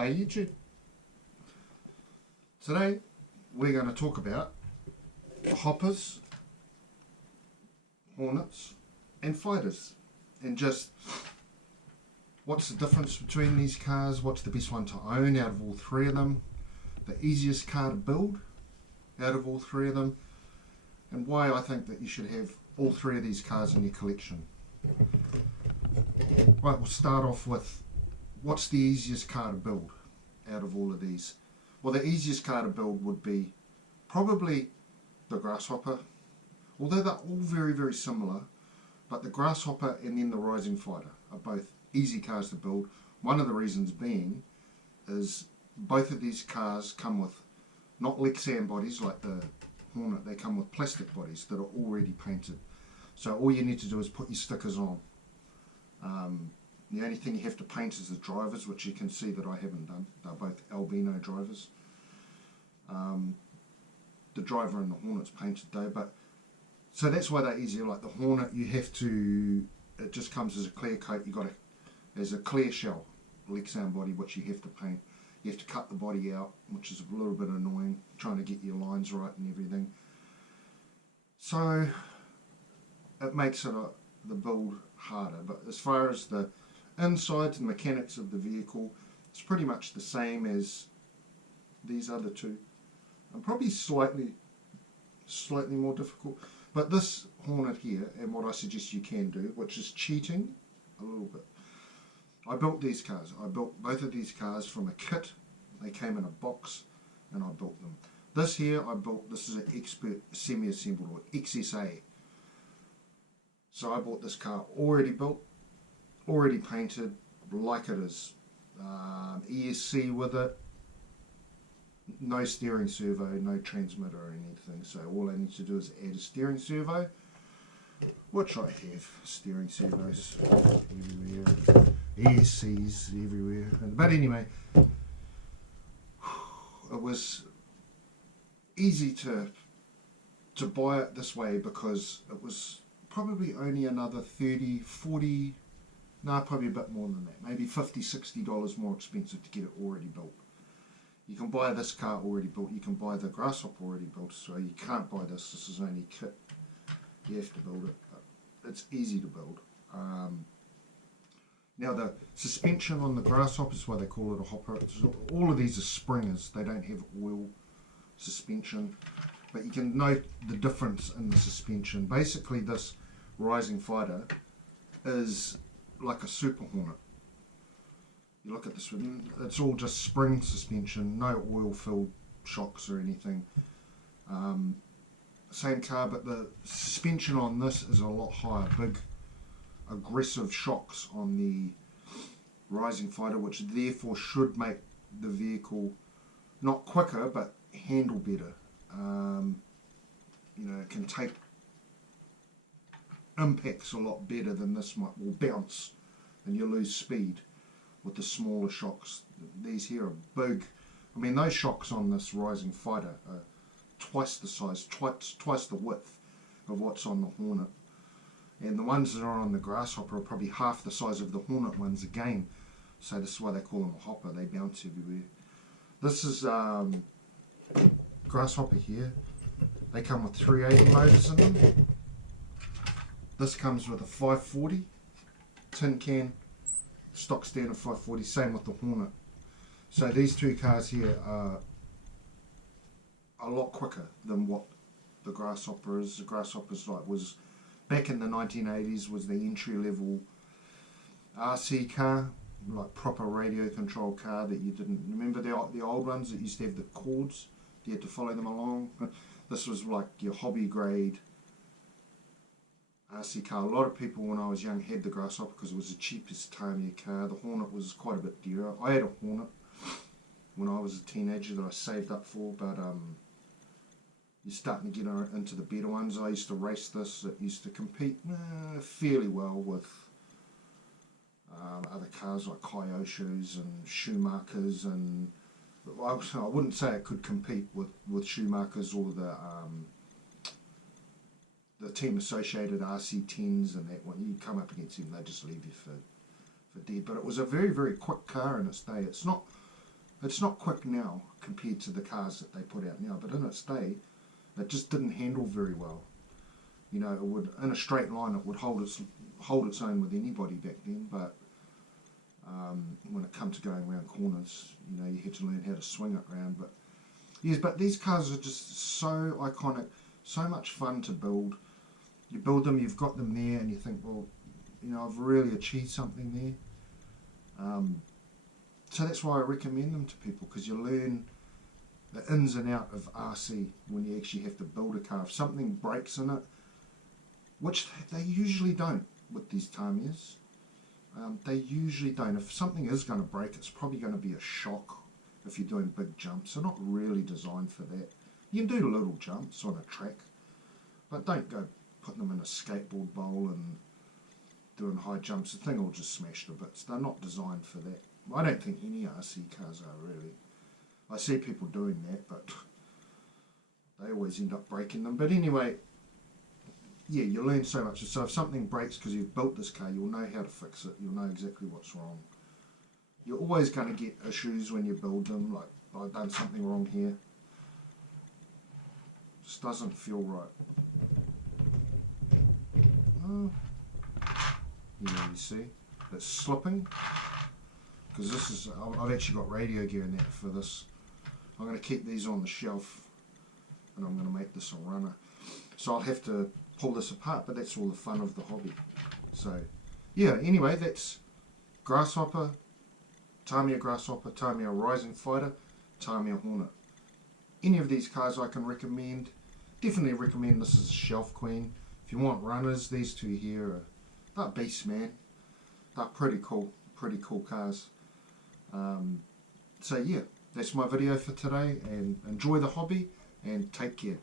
Hi YouTube. Today we're going to talk about hoppers, Hornets and fighters, and just what's the difference between these cars, what's the best one to own out of all three of them, the easiest car to build out of all three of them, and why I think that you should have all three of these cars in your collection. Right, we'll start off with what's the easiest car to build out of all of these. Well, the easiest car to build would be probably the Grasshopper, although they're all very, very similar, but the Grasshopper and then the Rising Fighter are both easy cars to build. One of the reasons being is both of these cars come with not Lexan bodies like the Hornet, they come with plastic bodies that are already painted. So all you need to do is put your stickers on. The only thing you have to paint is the drivers, which you can see that I haven't done. They're both albino drivers. The driver and the Hornet's painted though, but so that's why they're easier. Like the Hornet, you have to, it just comes as a clear coat. You got to, there's a clear shell Lexan body which you have to paint. You have to cut the body out, which is a little bit annoying, trying to get your lines right and everything. So it makes it the build harder. But as far as the insides and mechanics of the vehicle, it's pretty much the same as these other two, and probably slightly more difficult. But this Hornet here, and what I suggest you can do, which is cheating a little bit, I built these cars. I built both of these cars from a kit. They came in a box and I built them. This here I built, this is an expert semi-assembled, or XSA. So I bought this car already built, already painted like it is. ESC with it, no steering servo, no transmitter or anything. So all I need to do is add a steering servo, which I have. Steering servos everywhere, ESCs everywhere. But anyway, it was easy to buy it this way because it was probably only another 30, 40, no, probably a bit more than that, maybe $50, $60 more expensive to get it already built. You can buy this car already built, you can buy the Grasshopper already built, so you can't buy this is only kit. You have to build it, but it's easy to build. Now the suspension on the Grasshopper is why they call it a hopper. All of these are springers, they don't have oil suspension, but you can note the difference in the suspension. Basically this Rising Fighter is like a Super Hornet. You look at this one, it's all just spring suspension, no oil filled shocks or anything. Same car, but the suspension on this is a lot higher, big aggressive shocks on the Rising Fighter, which therefore should make the vehicle not quicker but handle better. You know, it can take impacts a lot better than this will bounce and you lose speed with the smaller shocks. These here are big. I mean, those shocks on this Rising Fighter are twice the size, twice the width of what's on the Hornet. And the ones that are on the Grasshopper are probably half the size of the Hornet ones again. So this is why they call them a hopper, they bounce everywhere. This is Grasshopper here. They come with 380 motors in them. This comes with a 540 tin can, stock standard 540, same with the Hornet. So these two cars here are a lot quicker than what the Grasshopper is. The Grasshopper's was back in the 1980s, was the entry level RC car, like proper radio control car that you didn't remember the old ones that used to have the cords. You had to follow them along. This was like your hobby grade RC car. A lot of people when I was young had the Grasshopper because it was the cheapest Tamiya car. The Hornet was quite a bit dearer. I had a Hornet when I was a teenager that I saved up for, but you're starting to get into the better ones. I used to race this. It used to compete fairly well with other cars like Kyosho's and Schumachers, and I wouldn't say it could compete with Schumachers or the team associated RC10s and that one. You come up against them, they just leave you for dead. But it was a very, very quick car in its day. It's not It's not quick now compared to the cars that they put out now, but in its day, it just didn't handle very well. You know, it would, in a straight line, it would hold its own with anybody back then, but when it comes to going around corners, you know, you had to learn how to swing it around. But yes, but these cars are just so iconic, so much fun to build. You build them, you've got them there, and you think, well, you know, I've really achieved something there. So that's why I recommend them to people, because you learn the ins and out of RC when you actually have to build a car. If something breaks in it, which they usually don't with these Tamiyas, they usually don't. If something is going to break, it's probably going to be a shock if you're doing big jumps. They're not really designed for that. You can do little jumps on a track, but don't go putting them in a skateboard bowl and doing high jumps. The thing will just smash to bits. They're not designed for that. I don't think any RC cars are really. I see people doing that, but they always end up breaking them. But anyway, yeah, you learn so much. So if something breaks because you've built this car, you'll know how to fix it. You'll know exactly what's wrong. You're always going to get issues when you build them, like I've done something wrong here. Just doesn't feel right. Oh. Yeah, you see, it's slipping. Because this is, I've actually got radio gear in that for this. I'm going to keep these on the shelf, and I'm going to make this a runner. So I'll have to pull this apart, but that's all the fun of the hobby. So yeah, anyway, that's Grasshopper, Tamiya Grasshopper, Tamiya Rising Fighter, Tamiya Hornet. Any of these cars I can recommend. Definitely recommend this as a shelf queen. If you want runners, these two here they're beasts, man. They're pretty cool cars. So yeah, that's my video for today, and enjoy the hobby and take care.